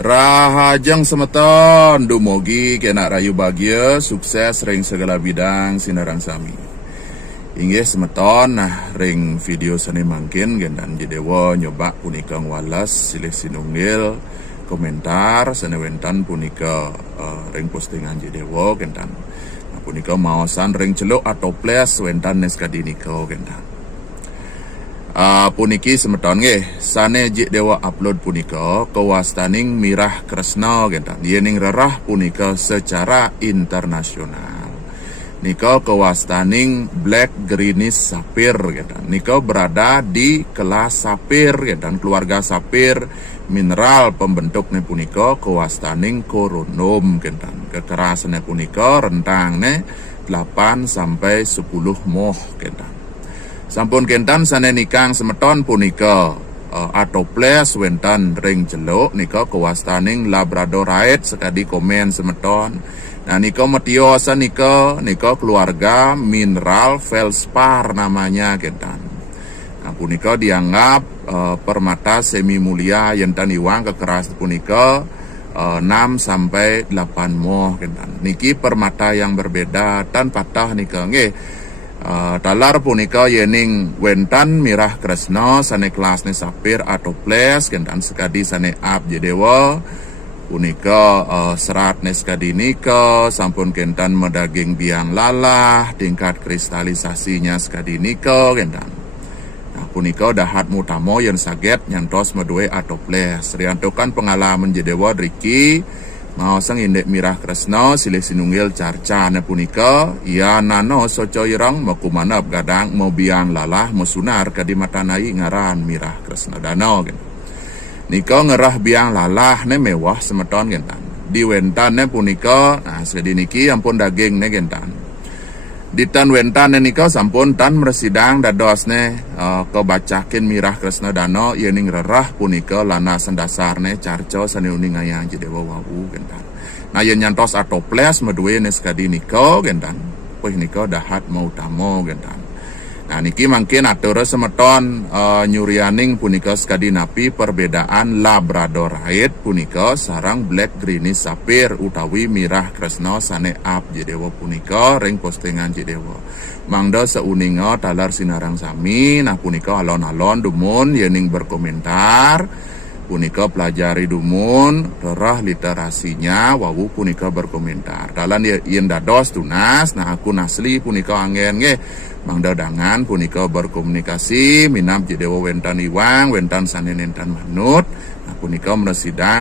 Rahajeng semeton, dumugi kena rayu bahagia, sukses ring segala bidang sinarang sami. Inggih semeton, nah ring video seni mangkin gendan jedewa nyoba punika ngwalas silih sinunggil komentar senewentan punika ring postingan jedewa gendan. Nah punika maosan ring celuk atau ples wentan neskadinika gendan. Puniki semeton nggih sane jik dewa upload punika kawastaning Mirah Kresna gentan yening rerah punika secara internasional nika kawastaning Black Greenish Sapphire gentan nika berada di kelas sapir gentan keluarga sapir mineral pembentuknya punika kawastaning korundum gentan kekerasannya punika rentangnya 8 sampai 10 moh gentan. Sampun kentan sane nikang semeton punika atoples wentan ring celuk nika kawastaning Labradorite sekadi komen semeton. Nah nika metiosa nika keluarga mineral feldspar namanya kentan. Nah punika dianggap permata semi mulia yentan iwang kekeras punika 6 sampai 8 moh kentan. Niki permata yang berbeda tan patah nika nggih. Talar punika yening wentan Mirah Kresna sane kelasne sapir atau ples gentan sekadi sane up jedewa punika serat neskadi nika sampun kentan medaging biang lalah tingkat kristalisasinya sekadi nika gentan. Nah punika dahat mutamo yang saget nyantos medue atau ples riantokan pengalaman jedewa driki mau sang indek Mirah Kresna silih sinunggil carcane punika ya nano soco irang makumanap gadang mau biang lalah mau sunar kadi matanai ngaran Mirah Kresna Dano gitu. Nika ngerah biang lalah ne mewah semeton gentan di wentan ne punika nah sedi niki ampun daging ne gentan di tan wentan ne nika sampun tan meresidang dados ne kebacakin Mirah Kresna Dano yening rerah punika lanasan dasarne carco sane uning ayang jedewa wawu gentan. Nah yen nyantos atoples medue neskadi nika gentan. Puih nika dahat mau utama gentan. Nah niki mangkin atur semeton nyurianing punika skadi napi perbedaan Labradorite punika sarang Black Greenish Sapphire utawi Mirah Kresna sane up jedewa punika ring postingan jedewa. Mangda seuninga talar sinarang sami nah punika alon-alon dumun yening berkomentar punika pelajari dumun rerah literasinya wawu punika berkomentar dalan yen dados tunas nah akun asli punika anggen nggih mangda dangan punika berkomunikasi minap jedewa wentan iwang wentan sane nentan manut nah punika meresidang